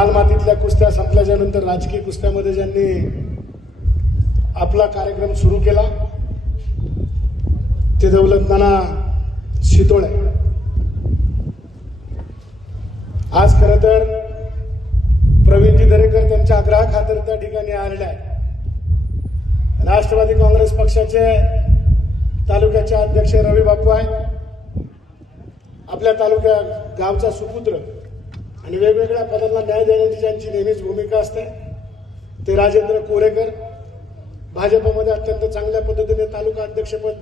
लाल मातीतल्या कुस्त्या संपल्याच्या नंतर राजकीय कुस्त्यामध्ये ज्यांनी आपला कार्यक्रम सुरू केला ते दौलत नाना शितोळे आज खरं तर प्रवीणजी दरेकर त्यांच्या आग्रहाखातर त्या ठिकाणी आलेले आहेत। राष्ट्रवादी काँग्रेस पक्षाचे तालुक्याचे अध्यक्ष रवी बापू आहेत। आपल्या तालुक्या गावचा सुपुत्र आणि वेगवेगळ्या पदांना न्याय देण्याची ज्यांची नेहमीच भूमिका असते ते राजेंद्र कोरेकर भाजपमध्ये अत्यंत चांगल्या पद्धतीने तालुका अध्यक्षपद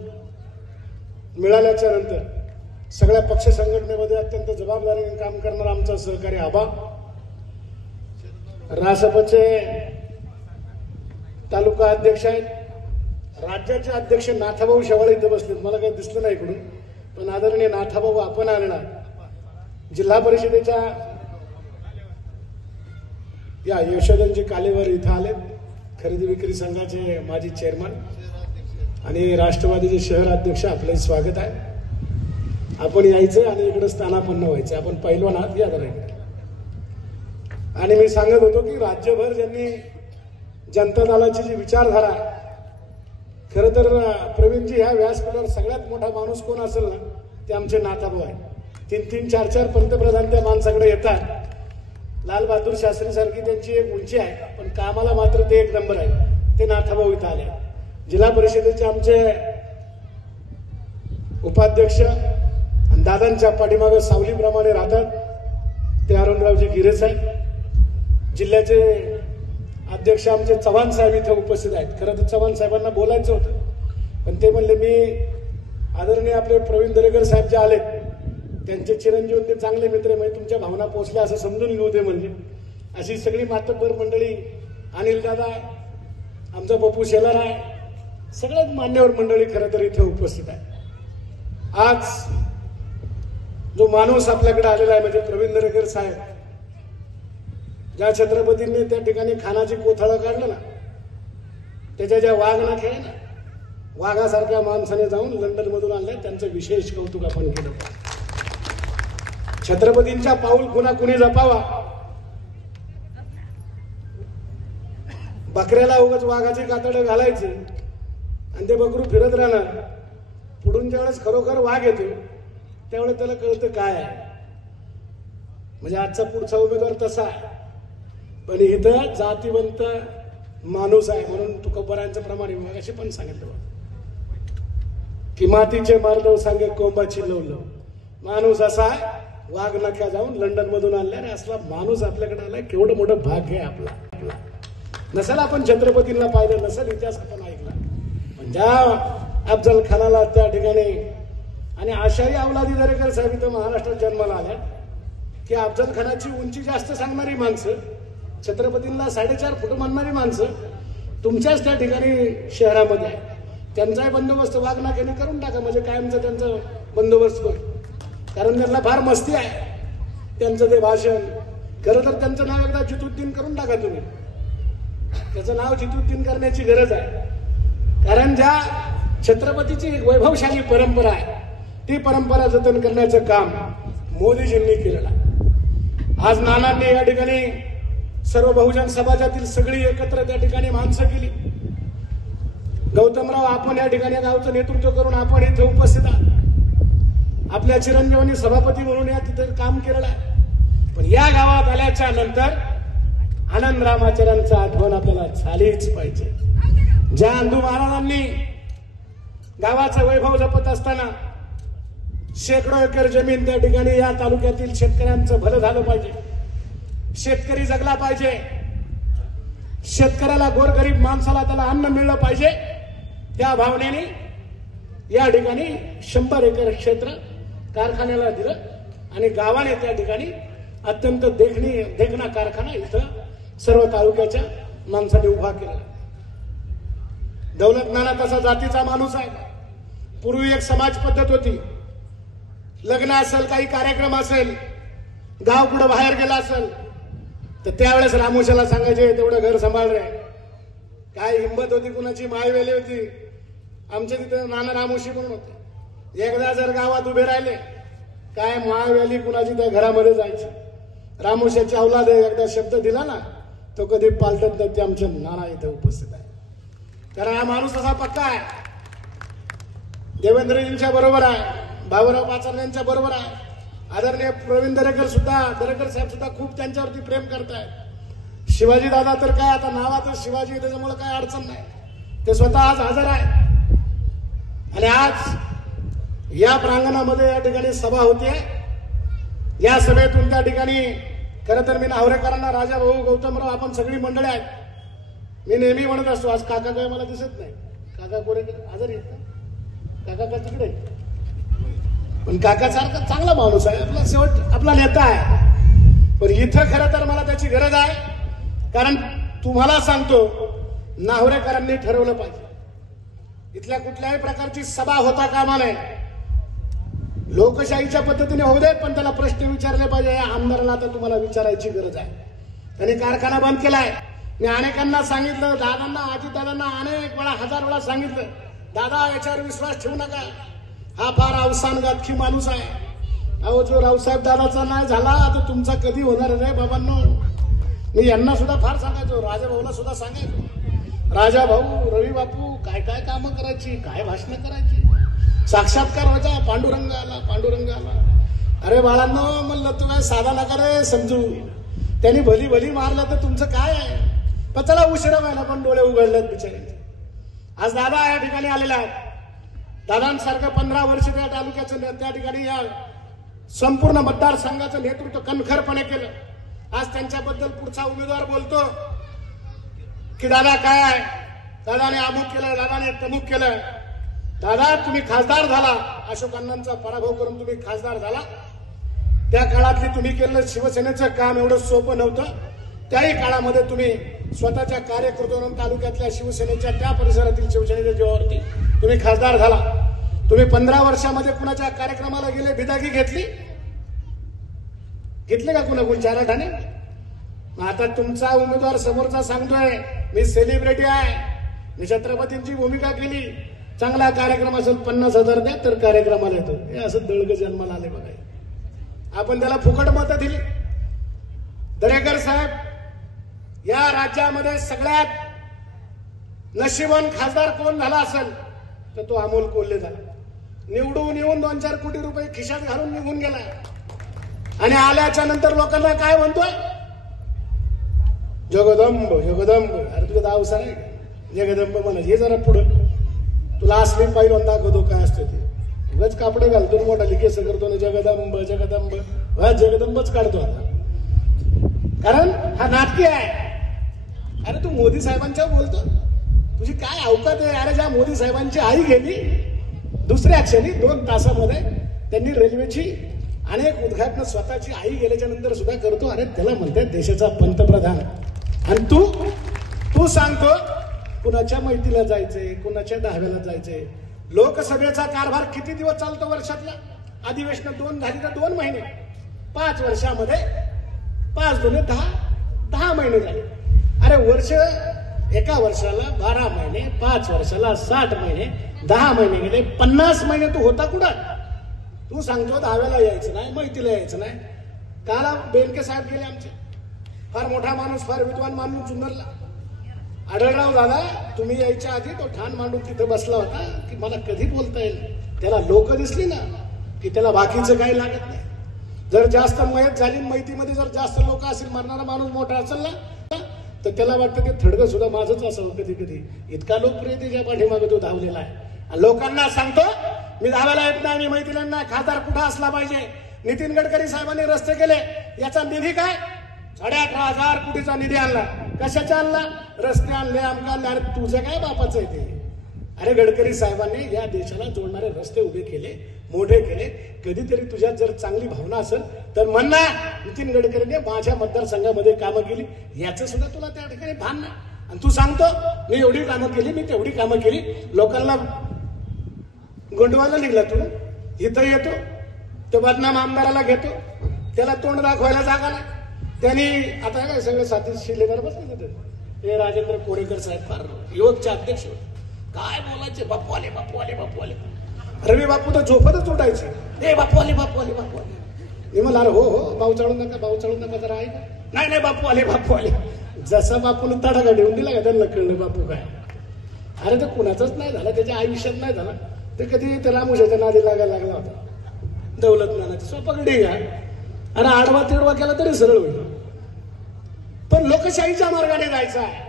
मिळाल्याच्या नंतर सगळ्या पक्ष संघटनेमध्ये अत्यंत जबाबदारीने काम करणारा आमचा सहकारी आबा रासपचे तालुका अध्यक्ष आहेत। राज्याचे अध्यक्ष नाथाभाऊ शेवाळे इथे बसलेत, मला काही दिसलं नाही इकडून, पण आदरणीय नाथाभाऊ आपण आलेला जिल्हा परिषदेच्या या यशोधनजी कालेवर इथं आले, खरेदी विक्री संघाचे माजी चेअरमन आणि राष्ट्रवादीचे शहर अध्यक्ष, आपले स्वागत आहे। आपण यायचं आणि इकडे स्थानापन्न व्हायचं, आपण पहिलवान आहात या जरा। आणि मी सांगत होतो की राज्यभर ज्यांनी जनता दलाची जी विचारधारा आहे, खरं तर प्रवीणजी ह्या व्यासपीठावर सगळ्यात मोठा माणूस कोण असेल ना ते आमचे नाथाभाऊ आहे। 3-3, 4-4 पंतप्रधान त्या माणसाकडे येतात। लाल बहादूर शास्त्री सारखी त्यांची एक उंची आहे, पण कामाला मात्र ते एक नंबर आहे। ते नाथाभाऊ इथं आले। जिल्हा परिषदेचे आमचे उपाध्यक्ष आणि दादांच्या पाठीमागे सावलीप्रमाणे राहतात ते अरुणरावजी गिरे साहेब। जिल्ह्याचे अध्यक्ष आमचे चव्हाण साहेब इथे उपस्थित आहेत। खरं तर चव्हाण साहेबांना बोलायचं होतं, पण ते म्हणले मी आदरणीय आपले प्रवीण दरेकर साहेब जे आलेत त्यांचे चिरंजीव ते चांगले मित्र म्हणजे तुमच्या भावना पोहोचल्या असं समजून घेऊ दे म्हणजे। अशी सगळी मातब्बर मंडळी, अनिल दादा आहे, आमचा बपू शेलार आहे, सगळ्यात मान्यवर मंडळी खरं तर इथे उपस्थित आहे। आज जो माणूस आपल्याकडे आलेला आहे म्हणजे प्रवीण दरेकर साहेब, ज्या छत्रपतींनी त्या ठिकाणी खानाची कोथळं काढलं ना, त्याच्या ज्या वाघ ना खेळ ना, वाघासारख्या माणसाने जाऊन लंडन मधून आणले, त्यांचं विशेष कौतुक आपण केलं। छत्रपतींच्या पाऊल कुणा कुणी जपावा, बकऱ्याला उगाच वाघाचे कातडे घालायचे आणि ते बकरू फिरत राहणार, पुढून ज्या वेळेस खरोखर वाघ येतो त्यावेळेस त्याला कळतं काय आहे। म्हणजे आजचा पुढचा उमेदवार तसा आहे, पण इथं जातीवंत माणूस आहे। म्हणून तुकोबरायांचं प्रमाण मगाशी पण सांगितलं की मातीचे मार्दव सांगे कोंबाची लवलव, माणूस असा आहे वाघ नख्या जाऊन लंडन मधून आणल्या असला माणूस आपल्याकडे आलाय। केवढं मोठं भाग्य आहे आपला। नसेल आपण छत्रपतींना पाहिलं, नसेल इतिहास आपण ऐकला, पण ज्या अफजल खानाला त्या ठिकाणी आणि आशाही अवलादी दरेकर साहेब इथं महाराष्ट्रात जन्माला आल्या की अफजल खानाची उंची जास्त सांगणारी माणसं, छत्रपतींना 4.5 फूट मानणारी माणसं तुमच्याच त्या ठिकाणी शहरामध्ये आहे। त्यांचाही बंदोबस्त वाघनाक्याने करून टाका, म्हणजे कायमचं त्यांचं बंदोबस्त कर, कारण त्यांना फार मस्ती आहे त्यांचं ते भाषण। खरं तर त्यांचं नाव एकदा जितुद्दीन करून टाका तुम्ही, त्याचं नाव जितुद्दीन करण्याची गरज आहे, कारण ज्या छत्रपतीची वैभवशाली परंपरा आहे ती परंपरा जतन करण्याचं काम मोदीजींनी केलेलं आहे। आज नानांनी या ठिकाणी सर्व बहुजन समाजातील सगळी एकत्र त्या ठिकाणी माणसं केली। गौतमराव आपण या ठिकाणी गावचं नेतृत्व करून आपण इथे उपस्थित आहात। आपल्या चिरंजीवांनी सभापती म्हणून या तिथे काम केलेलं आहे, पण या गावात आल्याच्या नंतर आनंद रामाचार्यांचं आठवण आपल्याला झालीच पाहिजे। ज्या अंधू महाराजांनी गावाचं वैभव जपत असताना शेकडो एकर जमीन त्या ठिकाणी या तालुक्यातील शेतकऱ्यांचं भलं झालं पाहिजे, शेतकरी जगला पाहिजे, शेतकऱ्याला गोरगरीब माणसाला त्याला अन्न मिळलं पाहिजे, त्या भावनेने या ठिकाणी 100 एकर क्षेत्र कारखान्याला दिलं आणि गावाने त्या ठिकाणी अत्यंत देखणा कारखाना इथं सर्व तालुक्याच्या माणसाने उभा केला। दौलत नाना तसा जातीचा माणूस आहे। पूर्वी एक समाज पद्धत होती, लग्न असेल, काही कार्यक्रम असेल, गाव कुठं बाहेर गेला असेल तर त्यावेळेस रामोशाला सांगायचे तेवढं घर सांभाळ रे। काय हिंमत होती, कुणाची मायवेली होती। आमच्या तिथे नाना रामोशी म्हणून होते, एकदा जर गावात उभे राहिले काय मायवेली कुणाची त्या घरामध्ये जायची, रामोशाची औलाद आहे, एकदा शब्द दिला ना तो कधी पालटत नाही. ते आमचे नाना इथे उपस्थित आहे. कारण हा माणूस असा पक्का आहे, देवेंद्रजींच्या बरोबर आहे, बाबूराव पाचरण्यांच्या बरोबर आहे. आदरणीय प्रवीण दरेकर साहेब सुद्धा खूप त्यांच्यावरती प्रेम करतायत. शिवाजी दादा तर काय आता नावातच शिवाजी, त्याच्यामुळे काय अडचण नाही. ते स्वतः आज हजर आहे. आणि आज या प्रांगणामध्ये या ठिकाणी सभा होते. या सभेतून त्या ठिकाणी खरं तर मी नावरेकरांना, राजा भाऊ, गौतमराव, आपण सगळी मंडळी आहेत. मी नेहमी म्हणत असतो, आज काका काय मला दिसत नाही. काका कोरेकर आजारी आहेत का? काका का तिकडे? पण काका सारखा चांगला माणूस आहे, आपला शेवट आपला नेता आहे. पण इथं खरं तर मला त्याची गरज आहे. कारण तुम्हाला सांगतो, नावरेकरांनी ठरवलं पाहिजे, इथल्या कुठल्याही प्रकारची सभा होता कामा नये. लोकशाहीच्या पद्धतीने होऊ देत, पण त्याला प्रश्न विचारले पाहिजे. या आमदाराला आता तुम्हाला विचारायची गरज आहे. त्यांनी कारखाना बंद केलाय. मी अनेकांना सांगितलं, दादांना, अजितदादांना अनेक वेळा, 1000 वेळा सांगितलं, दादा याच्यावर विश्वास ठेवू नका, हा फार अवसानगातकी माणूस आहे. अहो, जो रावसाहेब दादाचा नाही झाला तर तुमचा कधी होणार रे बाबांनो. मी यांना सुद्धा फार सांगायचो, राजा भाऊला सुद्धा सांगायचो, राजा भाऊ, रवी बापू, काय काय कामं करायची, काय भाषणं करायची, साक्षात्कार व्हायचा, पांडुरंग आला. अरे बाळांनो म्हणलं, तू काय साधा नका रे समजू. त्यांनी भली मारलं तर तुमचं काय आहे. पण चला, उशिरा व्हायला पण डोळे उघडलेत बिचारे. आज दादा या ठिकाणी आलेला आहे. दादांसारखं 15 वर्ष त्या तालुक्याचं, त्या ठिकाणी या संपूर्ण मतदारसंघाचं नेतृत्व कणखरपणे केलं. आज त्यांच्याबद्दल पुढचा उमेदवार बोलतो की दादा काय आहे, दादाने अमुक केलं, दादाने तमुक केलं. दादा तुम्ही खासदार झाला, अशोक अण्णांचा पराभव करून तुम्ही खासदार झाला. त्या काळातली तुम्ही केलेलं शिवसेनेचं काम एवढं सोपं नव्हतं. त्याही काळामध्ये तुम्ही स्वतःच्या कार्यकर्त्यांना तालुक्यातल्या शिवसेनेच्या, त्या परिसरातील शिवसेनेच्या जीवावरती तुम्ही खासदार झाला. तुम्ही 15 वर्षामध्ये कुणाच्या कार्यक्रमाला गेले, बिदागी घेतली का कुणा 4 ठाणे? आता तुमचा उमेदवार समोरचा सांगतोय मी सेलिब्रिटी आहे, मी छत्रपतींची भूमिका केली, चांगला कार्यक्रम असेल 50,000 द्या तर कार्यक्रमाला येतो. हे असं दळग जन्माला आले बघा. आपण त्याला फुकट मतं दिली. दरेकर साहेब, या राज्यामध्ये सगळ्यात नशिबवान खासदार कोण झाला असेल तर तो अमोल कोल्हे झाला. निवडून येऊन 2-4 कोटी रुपये खिशात घालून निघून गेला. आणि आल्याच्या नंतर लोकांना काय म्हणतोय, जगदंब. अरे तुझं दावसा आहे, जगदंब म्हणा. हे जरा पुढं तुला असली पाहिजे दाखवतो काय असतं ते. उगाच कापडे घालतो, मोठा लिकेस करतो ना, जगदंब. जगदंबच काढतो आता, कारण हा नाटकी आहे. अरे तू मोदी साहेबांच्या बोलतो, तुझी काय अवकात आहे. अरे ज्या मोदी साहेबांची आई गेली, दुसऱ्या क्षणी 2 तासामध्ये त्यांनी रेल्वेची अनेक उद्घाटन स्वतःची आई गेल्याच्या नंतर सुद्धा करतो. अरे त्याला म्हणतात देशाचा पंतप्रधान. आणि तू सांगतो कुणाच्या मैतीला जायचंय, कुणाच्या दहाव्याला जायचंय. लोकसभेचा कारभार किती दिवस चालतो वर्षातला? अधिवेशन 2 झाली तर 2 महिने, 5 वर्षामध्ये 5 दुने 10 महिने झाले. अरे एका वर्षाला 12 महिने, 5 वर्षाला 60 महिने, 10 महिने गेले, 50 महिने तू होता कुठं? तू सांगतो दहाव्याला यायचं नाही, मैतीला यायचं नाही. काला बेनके साहेब गेले आमचे, फार मोठा माणूस, फार विद्वान माणूस, जुन्नरला. आढळराव दादा, तुम्ही यायच्या आधी तो ठाण मांडून तिथे बसला होता की मला कधी बोलता येईल. त्याला लोक दिसली ना की त्याला बाकीचं काही लागत नाही. जर जास्त मयत झाली, मैतीमध्ये जर जास्त लोक असेल, मरणारा माणूस मोठा असेल ना, तर त्याला वाटतं की थडगं सुद्धा माझंच असावं कधी कधी. इतका लोकप्रियतेच्या पाठीमागे तो धावलेला आहे. लोकांना सांगतो मी धावायला येत नाही, मी मैत्रिणी नाही, खासदार कुठं असला पाहिजे. नितीन गडकरी साहेबांनी रस्ते केले, याचा निधी काय? 18,500 कोटीचा निधी आणला. कशाचा आणला? रस्ते आणले, आमका आणले. अरे तुझं काय बापाचं आहे ते? अरे गडकरी साहेबांनी या देशाला जोडणारे रस्ते उभे केले, मोठे केले. कधीतरी तुझ्यात जर चांगली भावना असेल तर म्हण ना, नितीन गडकरीने माझ्या मतदारसंघामध्ये कामं केली, याचं सुद्धा तुला त्या ठिकाणी भान नाही. आणि तू सांगतो मी एवढी कामं केली, मी तेवढी कामं केली. लोकांना गोंडवायला निघला तू. इथं येतो तो बदनाम आमदाराला घेतो, त्याला तोंड दाखवायला जागा नाही. त्यांनी आता काय सगळे साथी शिलेदार बसले होते. हे राजेंद्र कोरेकर साहेब फार युवकचे अध्यक्ष होते. काय बोलायचे, बापू आले. रवी बापू तर झोपतच उठायचे, हे बापू आले. मी म्हणलं अरे हो हो भाऊ चाळू नका जरा ऐका. नाही नाही बापू आले. जसा बापून तडाखा ठेवून दिला का त्यांना कळलं बापू काय. अरे ते कुणाचंच नाही झालं, त्याच्या आयुष्यात नाही झालं. ते कधी ते रामुशाच्या नादी लागायला लागला होता दौलत नानाची सोपागडी घ्या आणि आडवा तिडवा केला तरी सरळ होईल. पण लोकशाहीच्या मार्गाने जायचं आहे.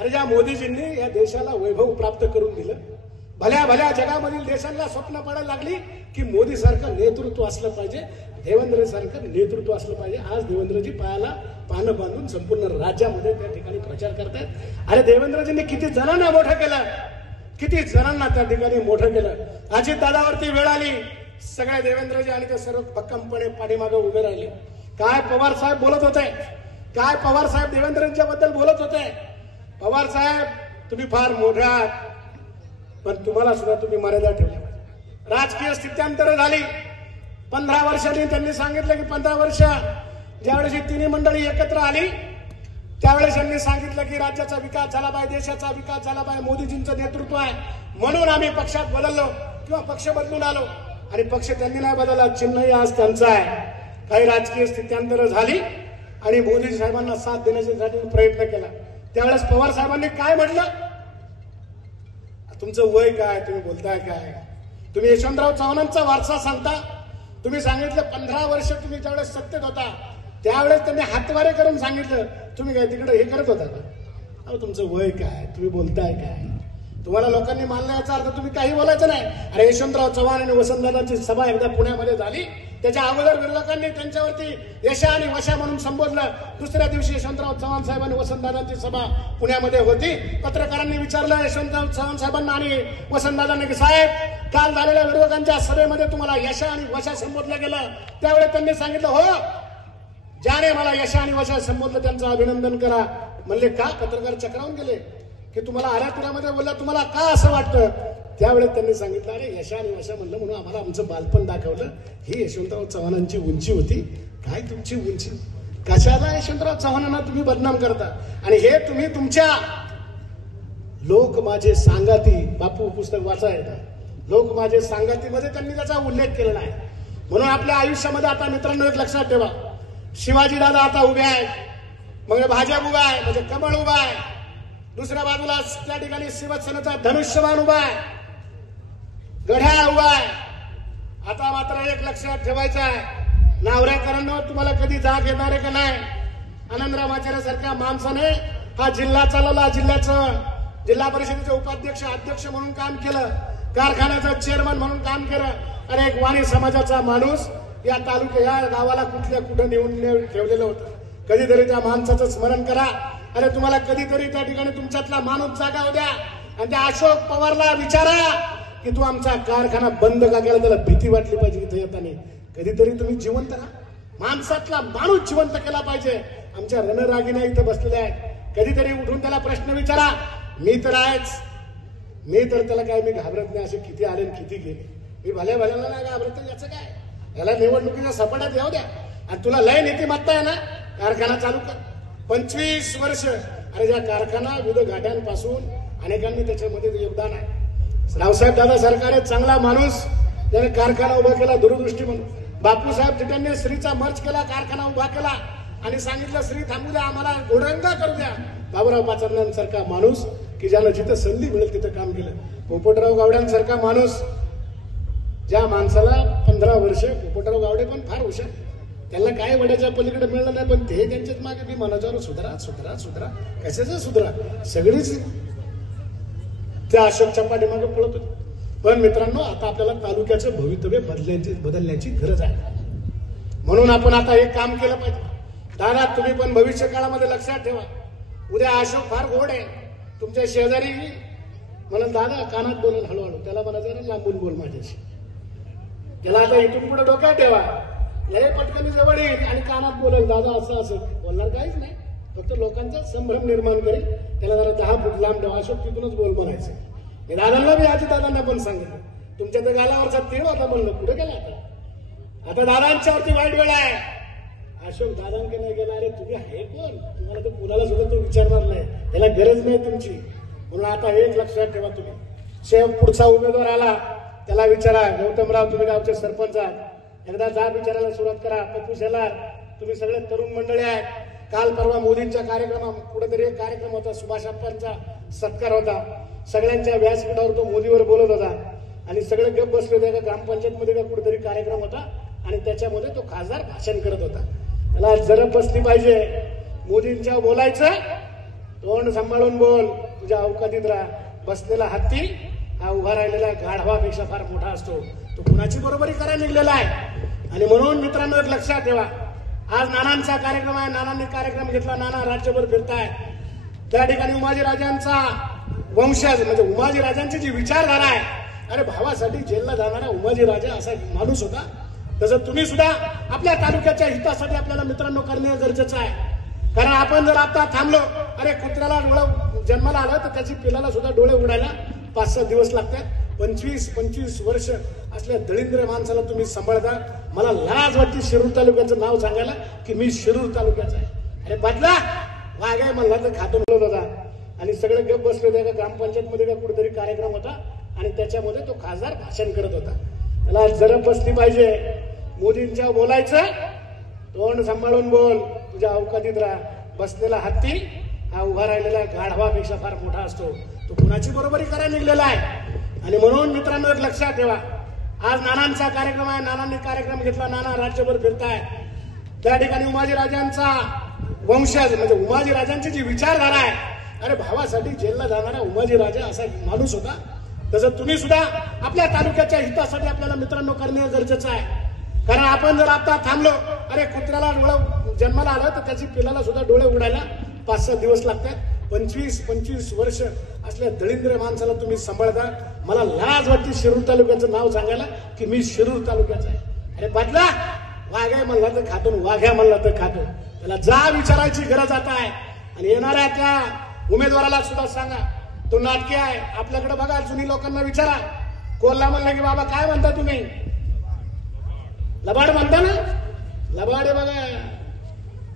अरे ज्या मोदीजींनी या देशाला वैभव प्राप्त करून दिलं, भल्या भल्या जगामधील देशांना स्वप्न पडायला लागली की मोदी सारखं नेतृत्व असलं पाहिजे, देवेंद्र सारखं नेतृत्व असलं पाहिजे. आज देवेंद्रजी पायाला पानं बांधून संपूर्ण राज्यामध्ये त्या ठिकाणी प्रचार करतायत. अरे देवेंद्रजींनी किती जणांना मोठं केलं, किती जणांना त्या ठिकाणी मोठं केलं. अजित दादावरती वेळ आली, सगळे देवेंद्रजी आणि ते सर्व भक्कमपणे पाठीमागे उभे राहिले. काय पवार साहेब बोलत होते, काय पवार साहेब देवेंद्रजींच्या बद्दल बोलत होते. पवार साहेब तुम्ही फार मोठे आहात, पण तुम्हाला सुद्धा तुम्ही मर्यादा ठेवल्या पाहिजे. राजकीय स्थित्यांतर झाली. 15 वर्षांनी त्यांनी सांगितलं की 15 वर्ष ज्यावेळेस ही तिन्ही मंडळी एकत्र आली त्यावेळेस त्यांनी सांगितलं की राज्याचा विकास झाला पाहिजे, देशाचा विकास झाला पाहिजे, मोदीजींचं नेतृत्व आहे म्हणून आम्ही पक्षात बदललो किंवा पक्ष बदलून आलो. आणि पक्ष त्यांनी नाही बदलला, चिन्हही आज त्यांचं आहे. काही राजकीय स्थित्यांतर झाली आणि मोदी साहेबांना साथ देण्यासाठी प्रयत्न केला. त्यावेळेस पवार साहेबांनी काय म्हटलं, तुमचं वय काय, तुम्ही बोलताय काय, तुम्ही यशवंतराव चव्हाणांचा वारसा सांगता. तुम्ही सांगितलं 15 वर्ष तुम्ही ज्यावेळेस सत्तेत होता त्यावेळेस त्यांनी हातवारे करून सांगितलं तुम्ही काय तिकडे हे करत होता का. अहो तुमचं वय काय, तुम्ही बोलताय काय, तुम्हाला लोकांनी मानलं याचा अर्थ तुम्ही काही बोलायचं नाही. अरे यशवंतराव चव्हाण आणि वसंतदादांची सभा एकदा पुण्यामध्ये झाली, त्याच्या अगोदर विरोधकांनी त्यांच्यावरती यशा आणि वशा म्हणून संबोधलं. दुसऱ्या दिवशी यशवंतराव चव्हाण साहेब आणि वसंतदादांची सभा पुण्यामध्ये होती. पत्रकारांनी विचारलं यशवंतराव चव्हाण साहेबांना आणि वसंतदादांनी की साहेब काल झालेल्या विरोधकांच्या सभेमध्ये तुम्हाला यशा आणि वशा संबोधलं गेलं. त्यावेळेस त्यांनी सांगितलं हो, ज्याने मला यशा आणि वशा संबोधलं त्यांचं अभिनंदन करा. म्हणले का. पत्रकार चक्रावून गेले की तुम्हाला आरातुऱ्यामध्ये बोलला, तुम्हाला का असं वाटतं. त्यावेळेस त्यांनी सांगितलं अरे यशा आणि वशा म्हणलं म्हणून आम्हाला आमचं बालपण दाखवलं. ही यशवंतराव चव्हाणांची उंची होती. काय तुमची उंची, कशाला यशवंतराव चव्हाणांना तुम्ही बदनाम करता. आणि हे तुम्ही तुमच्या लोक माझे सांगाती, बापू पुस्तक वाचायला, लोक माझे सांगातीमध्ये त्यांनी त्याचा उल्लेख केलेला आहे. म्हणून आपल्या आयुष्यामध्ये आता मित्रांनो एक लक्षात ठेवा, शिवाजी दादा आता उभे आहेत, मग भाजप उभा आहे, म्हणजे कमळ उभा आहे, दुसऱ्या बाजूला त्या ठिकाणी शिवसेनेचा धनुष्यबाण उभा आहे, गढ्या उभा आहे. आता मात्र एक लक्षात ठेवायचं आहे, नावऱ्याकरांना तुम्हाला कधी जाग येणार आहे का नाही. आनंदराव आचार्यासारख्या माणसाने हा जिल्हा चालवला, जिल्ह्याचं जिल्हा परिषदेचे उपाध्यक्ष अध्यक्ष म्हणून काम केलं, कारखान्याचं चेअरमन म्हणून काम केलं. आणि एक वाणी समाजाचा माणूस या तालुक्या या गावाला कुठल्या कुठं नेऊन ठेवलेलं होतं. कधीतरी त्या माणसाचं स्मरण करा. अरे तुम्हाला कधीतरी त्या ठिकाणी तुमच्यातला माणूस जागा होत्या आणि त्या अशोक पवारला विचारा की तू आमचा कारखाना बंद का केला, त्याला भीती वाटली पाहिजे इथे येताना. कधीतरी तुम्ही जिवंत राहा, माणसातला माणूस जिवंत केला पाहिजे. आमच्या रणरागिण्या इथं बसलेल्या आहेत, कधीतरी उठून त्याला प्रश्न विचारा. मी तर आहेच, मी तर त्याला काय मी घाबरत नाही. असे किती आले किती गेले, मी भल्या भल्याला नाही घाबरत. याचं काय, याला निवडणुकीच्या सपाट्यात येऊ द्या. आणि तुला लय नीतिमत्ता आहे ना, कारखाना चालू कर. 25 वर्ष. अरे ज्या कारखाना विविध घाट्यांपासून अनेकांनी त्याच्यामध्ये योगदान आहे. रावसाहेब दादा सरकार चांगला माणूस, त्याने कारखाना उभा केला दूरदृष्टी म्हणून. बापूसाहेब तिथे श्रीचा मर्ज केला, कारखाना उभा केला आणि सांगितलं श्री थांबू द्या, आम्हाला घोडंगा करू द्या. बाबूराव पाचरण्यांसारखा माणूस की ज्यानं जिथं संधी मिळेल तिथं काम केलं. पोपटराव गावड्यांसारखा माणूस, ज्या माणसाला 15 वर्ष, पोपटराव गावडे पण फार हुशार, त्याला काय वड्याच्या पलीकडे मिळलं नाही, पण ते त्यांच्याच मागे बी मनाच्यावर सुधरा सुधरा सुधरा, कशाचं सुधरा, सगळीच त्या अशोकच्या पाठीमागे पळत होती. पण मित्रांनो आता आपल्याला तालुक्याचं भवितव्य बदलण्याची गरज आहे. म्हणून आपण आता एक काम केलं पाहिजे. दादा तुम्ही पण भविष्य काळामध्ये लक्षात ठेवा, उद्या अशोक फार गोड आहे. तुमच्या शेजारी मला दादा कानात बोलून हळूहळू, त्याला मला जरा लांबून बोल माझ्याशी. त्याला आता इथून पुढे डोक्यात ठेवा, लय पटकनी जवळ येईल आणि कानात बोलेल दादा असं असं. बोलणार काहीच नाही, फक्त लोकांचा संभ्रम निर्माण करेल. त्याला जरा 10 फूट लांब ठेवा, अशोक तिथूनच बोल म्हणायचं. हे दादांना मी आजी दादांना पण सांगितलं, तुमच्या तर गालावरचा तीळ होता म्हणलं, कुठे गेला आता दादांच्यावरती वाईट वेळ आहे. अशोक दादांकडे नाही गेला. अरे तुम्ही आहे कोण, तुम्हाला तर कुणाला सुद्धा तो विचारणार नाही, त्याला गरज नाही तुमची. म्हणून आता एक लक्षात ठेवा, तुम्ही शेव पुढचा उमेदवार आला त्याला विचारा, गौतमराव तुम्ही गावचे सरपंच आहात, एकदा जा विचारायला सुरुवात करा. पप्पू शेलार, तुम्ही सगळे तरुण मंडळी आहे. काल परवा मोदींच्या कार्यक्रमात कुठेतरी एक कार्यक्रम होता, सुभाष अप्पांचा सत्कार होता. सगळ्यांच्या व्यासपीठावर तो मोदीवर बोलत होता आणि सगळे गप बसले होते. का ग्रामपंचायत मध्ये का कुठेतरी कार्यक्रम होता आणि त्याच्यामध्ये तो खासदार भाषण करत होता. त्याला जरब बसली पाहिजे. मोदींच्या बोलायचं, तोंड सांभाळून बोल, तुझ्या अवकातीत राहा. बसलेला हत्ती हा उभा राहिलेला गाढवापेक्षा फार मोठा असतो. तो कुणाची बरोबरी करायला निघलेला आहे. आणि म्हणून मित्रांनो एक लक्षात ठेवा, आज नानांचा कार्यक्रम आहे. नानांनी कार्यक्रम घेतला. नाना राज्यभर फिरताय. त्या ठिकाणी उमाजीराजांचा वंशज म्हणजे उमाजीराजांची जी विचारधारा आहे, अरे भावासाठी जेलला जाणारा उमाजीराजा असा माणूस होता. तसं तुम्ही सुद्धा आपल्या तालुक्याच्या हितासाठी आपल्याला मित्रांनो करणे गरजेचं आहे. कारण आपण जर आता थांबलो, अरे कुत्र्याला डोळं जन्माला आलं तर त्याची पिलाला सुद्धा डोळे उघडायला 5-6 दिवस लागतात. 25-25 वर्ष असल्या दळिंद्र माणसाला तुम्ही सांभाळता. मला लाज वाटते शिरूर तालुक्याचं नाव सांगायला की मी शिरूर तालुक्याचा आहे. अरे बदला वाघ आहे म्हणला तर खातून बोलत होता आणि सगळे गप बसले होते. का ग्रामपंचायत मध्ये का कुठेतरी कार्यक्रम होता आणि त्याच्यामध्ये तो खासदार भाषण करत होता. त्याला जरब बसली पाहिजे. मोदींच्या बोलायचं, तोंड सांभाळून बोल, तुझ्या अवकातीत राहा. बसलेला हत्ती हा उभा राहिलेला गाढवापेक्षा फार मोठा असतो. तो कुणाची बरोबरी करायला निघलेला आहे. आणि म्हणून मित्रांनो एक लक्षात ठेवा, आज नानांचा कार्यक्रम आहे. नानांनी कार्यक्रम घेतला. नाना राज्यभर फिरताय. त्या ठिकाणी उमाजीराजांचा वंशज म्हणजे उमाजीराजांची जी विचारधारा आहे, अरे भावासाठी जेलला जाणारा उमाजीराजा असा माणूस होता. तसं तुम्ही सुद्धा आपल्या तालुक्याच्या हितासाठी आपल्याला मित्रांनो करणे गरजेचं आहे. कारण आपण जर आता थांबलो, अरे कुत्र्याला डोळं जन्माला आलं तर त्याची पिलाला सुद्धा डोळे उघडायला 5-6 दिवस लागतात. 25-25 वर्ष असल्या दळिंद्र माणसाला तुम्ही सांभाळता. मला लाज वाटते शिरूर तालुक्याचं नाव सांगायला की मी शिरूर तालुक्याचा आहे. अरे बदला वाघ आहे म्हणला तर खातो, वाघ्या म्हणला तर खातो. त्याला जा विचारायची गरज आता आहे. आणि येणाऱ्या त्या उमेदवाराला सुद्धा सांगा, तो नाटकी आहे. आपल्याकडे बघा, जुनी लोकांना विचारा. कोल्हा म्हणलं की बाबा काय म्हणता तुम्ही, लबाड म्हणता ना. लबाड आहे बघा,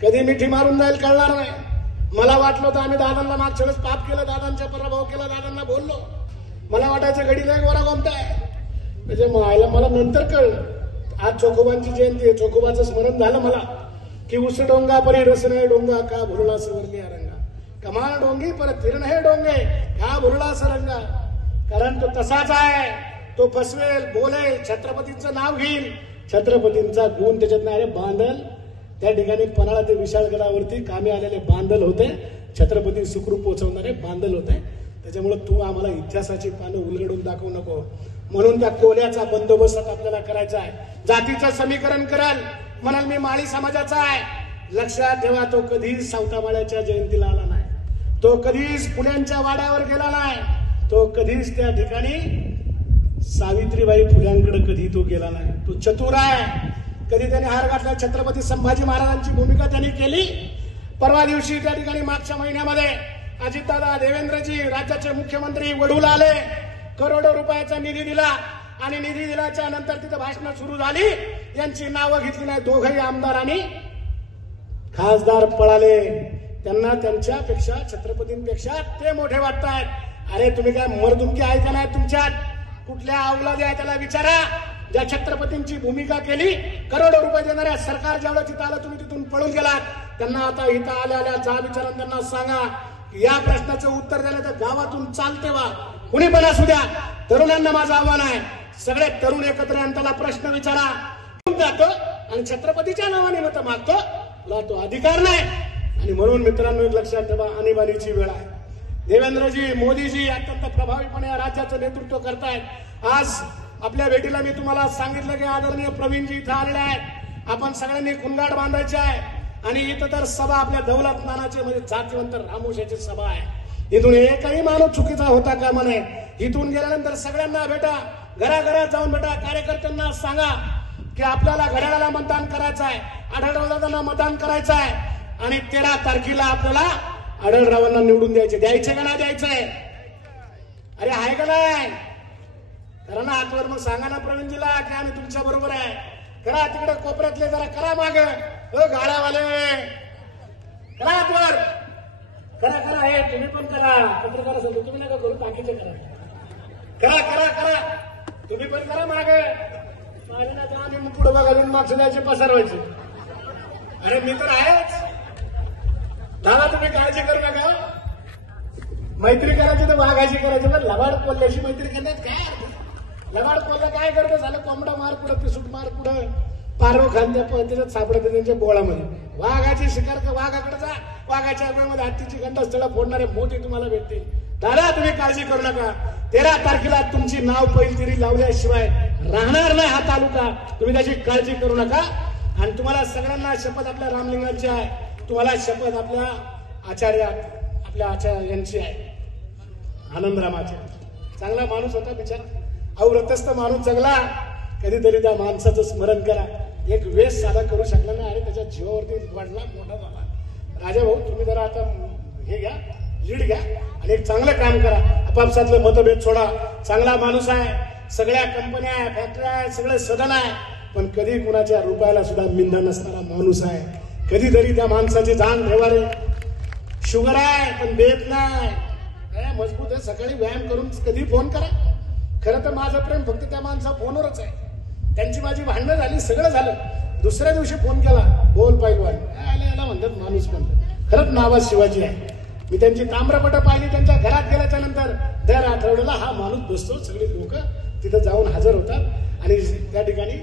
कधी मिठी मारून जाईल कळणार नाही. मला वाटलं होतं आम्ही दादांना मागच्या वेळेस पाप केलं, दादांचा पराभव केला, दादांना बोललो. मला वाटायचं गडी नाही गोरा गोमताय. म्हणजे मला नंतर कळलं, आज चोखोबांची जयंती आहे. चोखोबाचं स्मरण झालं मला की उस डोंगा परी रस नाही डोंगा का भुरला सवरली रंगा, कमाल डोंगी पर तिरण हे डोंगे का भुरला सरंगा. कारण तो तसाच आहे. तो फसवेल, बोलेल, छत्रपतींचं नाव घेईल, छत्रपतींचा गुण त्याच्यात नाही. अरे बांधल त्या ठिकाणी पन्हाळा ते विशाळगडावरती कामी आलेले बांधल होते. छत्रपती सुखरूप पोहोचवणारे बांधल होते. त्याच्यामुळे तू आम्हाला इतिहासाची पानं उलगडून दाखवू नको. म्हणून त्या कोल्याचा बंदोबस्त आपल्याला करायचा आहे. जातीचं समीकरण कराल म्हणाल मी माळी समाजाचा आहे. लक्षात ठेवा, तो कधीच सावतामाळ्याच्या जयंतीला आला नाही. तो कधीच पुण्यांच्या वाड्यावर गेला नाही. तो कधीच त्या ठिकाणी सावित्रीबाई फुल्यांकडे कधी तो गेला नाही. तो चतुर आहे. कधी त्याने हार घातला. छत्रपती संभाजी महाराजांची भूमिका त्यांनी केली. परवा दिवशी त्या ठिकाणी मागच्या महिन्यामध्ये अजितदादा देवेंद्रजी राज्याचे मुख्यमंत्री वडूला आले. करोडो रुपयाचा निधी दिला आणि निधी दिल्याच्या नंतर तिथे भाषणं सुरू झाली. यांची नावं घेतली नाही. दोघंही आमदारांनी खासदार पळाले. त्यांना त्यांच्यापेक्षा छत्रपतींपेक्षा ते मोठे वाटतायत. अरे तुम्ही काय मर्दुमकी आहे का नाही तुमच्यात? कुठल्या अवलादी आहे त्याला विचारा. ज्या छत्रपतींची भूमिका केली, करोडो रुपये देणाऱ्या सरकार ज्यावेळेस तिथं आलं तुम्ही तिथून पळून गेलात. त्यांना आता इथं आल्या आल्या जा विचारून त्यांना सांगा की या प्रश्नाचं उत्तर द्यायला तर गावातून चालते वा कुणी पण असू द्या. तरुणांना माझं आव्हान आहे, सगळे तरुण एकत्र त्याला प्रश्न विचारा. जातो आणि छत्रपतीच्या नावाने मत मागतो, तुला तो अधिकार नाही. आणि म्हणून मित्रांनो एक लक्षात ठेवा, आणीबाणीची वेळ आहे. देवेंद्रजी मोदीजी अत्यंत प्रभावीपणे या राज्याचं नेतृत्व करतायत. आज आपल्या भेटीला मी तुम्हाला सांगितलं की आदरणीय प्रवीणजी इथं आलेले आहेत. आपण सगळ्यांनी खुंगाट बांधायची आहे. आणि इथं तर सभा आपल्या दौलत नानाचे म्हणजे जातीवंत रामोशाची सभा आहे. इथून एकही माणूस चुकीचा होता कामा नये. इथून गेल्यानंतर सगळ्यांना भेटा, घराघरात जाऊन भेटा. कार्यकर्त्यांना सांगा की आपल्याला घड्याळाला मतदान करायचं आहे, आढळरावांना मतदान करायचं आहे आणि 13 तारखेला आपल्याला आढळरावांना निवडून द्यायचे का नाही द्यायचंय? अरे आहे का नाही? करा ना हातवर. मग सांगा ना प्रवीणजीला की आम्ही तुमच्या बरोबर आहे. करा तिकडे कोपऱ्यातले जरा करा माग गाड्यावाले करा हातवर. करा करा हे तुम्ही पण करा. पत्रकार असेल तुम्ही नका करू, बाकीचे करा. करा करा करा तुम्ही पण करा माग. आम्ही पुढे बघायला मागचं द्यायचे पसरवायचे. अरे मी तर आहेच दादा, तुम्ही काळजी करू नका. मैत्री करायची तर वाघाची करायची, पण लबाड कोल्ह्याशी मैत्री करण्यात काय अर्थ? लबाड कोल्हा काय करतो? झालं कोंबडा मार पुढं, पिसूट मार पुढं, पारव खांद्या त्याच्यात सापडते त्यांच्या बोळामध्ये. वाघाची शिकार का वाघाकडे जा, वाघाच्या अग्नीमध्ये हत्तीची गंडस्थळं फोडणारे मोठी तुम्हाला भेटतील. दादा तुम्ही काळजी करू नका. 13 तारखेला तुमची नाव पैलतिरी लावल्याशिवाय राहणार नाही हा तालुका. तुम्ही त्याची काळजी करू नका. आणि तुम्हाला सगळ्यांना शपथ आपल्या रामलिंगाची आहे, तुम्हाला शपथ आपल्या आचार्य यांची आहे, आनंदरामाची. चांगला माणूस होता बिचारा, अवरतस्थ माणूस जगला. कधीतरी त्या माणसाचं स्मरण करा. एक वेश साधा करू शकला नाही आणि त्याच्या जीवावरती वाढला, मोठा झाला. राजा भाऊ तुम्ही जरा आता हे घ्या, लीड घ्या आणि एक चांगलं काम करा. आपापसातले मतभेद सोडा. चांगला माणूस आहे, सगळ्या कंपन्या आहे, फॅक्टऱ्या आहे, सगळे सदन आहे, पण कधी कुणाच्या रुपयाला सुद्धा मिंधा नसणारा माणूस आहे. कधीतरी त्या माणसाची जाण ठेवा रे. शुगर आहे पण देत नाही, मजबूत आहे. सकाळी व्यायाम करून कधी फोन करा. खरं तर माझं प्रेम फक्त त्या माणसा फोनवरच आहे. त्यांची माझी भांडणं झाली, सगळं झालं. दुसऱ्या दिवशी फोन केला, बोल पैलवान, याला म्हणतात माणूस म्हणतात. खरंच नावात शिवाजी आहे. मी त्यांची ताम्रपट पाहिली त्यांच्या घरात गेल्याच्या नंतर. दर आठवड्याला हा माणूस बसतो, सगळे लोक तिथं जाऊन हजर होतात. आणि त्या ठिकाणी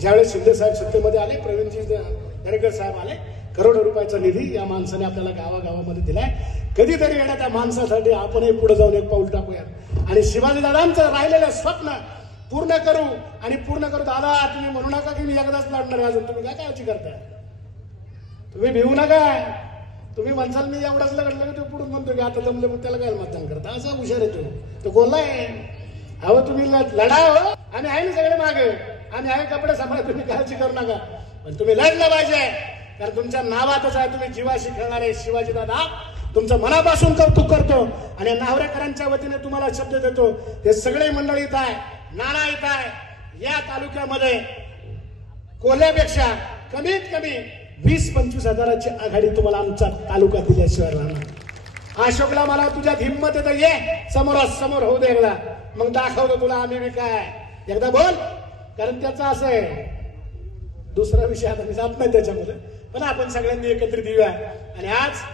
ज्यावेळेस शिंदे साहेब सत्तेमध्ये आले, प्रवीणजी दरेकर साहेब आले, करोडो रुपयाचा निधी या माणसाने आपल्याला गावागावामध्ये दिलाय. कधीतरी येण्या त्या माणसासाठी आपणही पुढे जाऊन एक पाऊल टाकूया आणि शिवाजी दादांचं राहिलेलं स्वप्न पूर्ण करू. आणि पूर्ण करू. दादा तुम्ही म्हणू नका की मी एकदाच लढणार आहे, अजून तुम्ही काय काळजी करताय? तुम्ही भिवू नका. तुम्ही म्हणसाल मी एवढाच लढलं की तो पुढून म्हणतो की आता जमले मग त्याला काय मतदान करता, असा हुशार आहे तो बोललाय. अहो तुम्ही लढा हो, आम्ही आहे ना सगळे मागे, आम्ही आहे कपडे सांभाळ, तुम्ही काळजी करू नका. पण तुम्ही लढलं पाहिजे, कारण तुमच्या नावातच आहे. तुम्ही जीवाशी खेळणारे शिवाजी दादा, तुमचं मनापासून कौतुक करतो आणि नावरेकरांच्या वतीने तुम्हाला शब्द देतो. हे सगळे मंडळी इथं आहे, नाना इथं आहे. या तालुक्यामध्ये कोल्ह्यापेक्षा कमीत कमी 20-25 हजाराची आघाडी तुम्हाला आमचा तालुका दिल्याशिवाय राहणार. अशोकला मला तुझ्यात हिंमत येतं, ये समोरासमोर होऊ दे एकदा, मग दाखवतो तुला आम्ही बी काय. एकदा बोल, कारण त्याचं असं आहे. दुसरा विषय आता मी जात नाही त्याच्यामध्ये, पण आपण सगळ्यांनी एकत्रित येऊया. आणि आज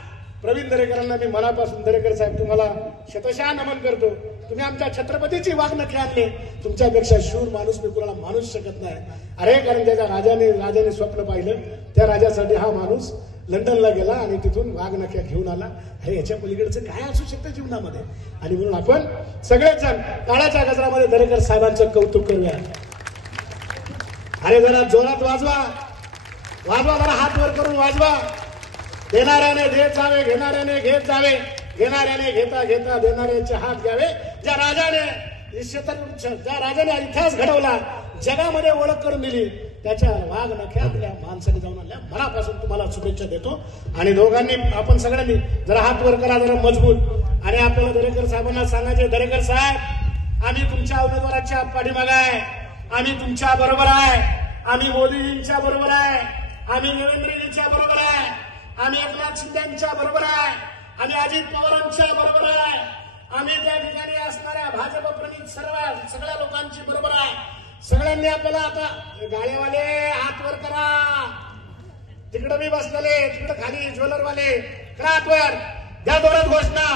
प्रवीण दरेकरांना मी मनापासून, दरेकर साहेब तुम्हाला शतशः नमन करतो. तुम्ही आमच्या छत्रपतीची वागणुकी आणली. तुमच्यापेक्षा शूर माणूस मी कुणाला माणूस शकत नाही. अरे कारण त्याच्या राजाने स्वप्न पाहिलं, त्या राजासाठी हा माणूस लंडनला गेला आणि तिथून वाघनख्या घेऊन आला. अरे याच्या पलीकडचं काय असू शकतं जीवनामध्ये? आणि म्हणून आपण सगळेच जण काळाच्या गजरामध्ये दरेकर साहेबांचं कौतुक करूया. अरे जरा जोरात वाजवा, जरा हात वर करून वाजवा. देणाऱ्याने देत जावे, घेणाऱ्याने घेत जावे, घेणाऱ्याने घेता घेता देणाऱ्याचे हात घ्यावे. ज्या राजाने इतिहास घडवला, जगामध्ये ओळख करून दिली, त्याच्या वाघनख्या आपल्या माणसाने जाऊन आणल्या. मनापासून तुम्हाला शुभेच्छा देतो. आणि दोघांनी आपण सगळ्यांनी जरा हात वर करा, जरा मजबूत. आणि आपल्याला दरेकर साहेबांना सांगायचे, दरेकर साहेब आम्ही तुमच्या उमेदवाराच्या पाठीमागे आहे, आम्ही तुमच्या बरोबर आहे, आम्ही मोदीजींच्या बरोबर आहे, आम्ही नरेंद्रजींच्या बरोबर आहे, आम्ही एकनाथ शिंदेच्या बरोबर आहे, आम्ही अजित पवारांच्या बरोबर आहे, आम्ही त्या ठिकाणी असणाऱ्या भाजप प्रणित सगळ्या लोकांची बरोबर आहे. सगळ्यांनी आपल्याला आता गाळेवाले हात वर करा, तिकडे मी बसलेले, तिकडे खाली ज्वेलरवाले करा हात वर. द्या जोरात घोषणा,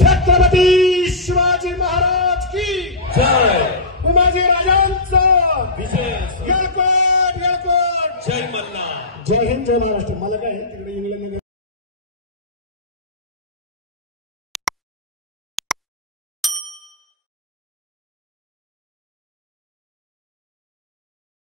छत्रपती शिवाजी महाराज की जय, उमाजी राजांचं विशेष येळकोट येळकोट, जय मल्हार, जय हिंद, जय महाराष्ट्र. मला काय तिकडे इंग्लंड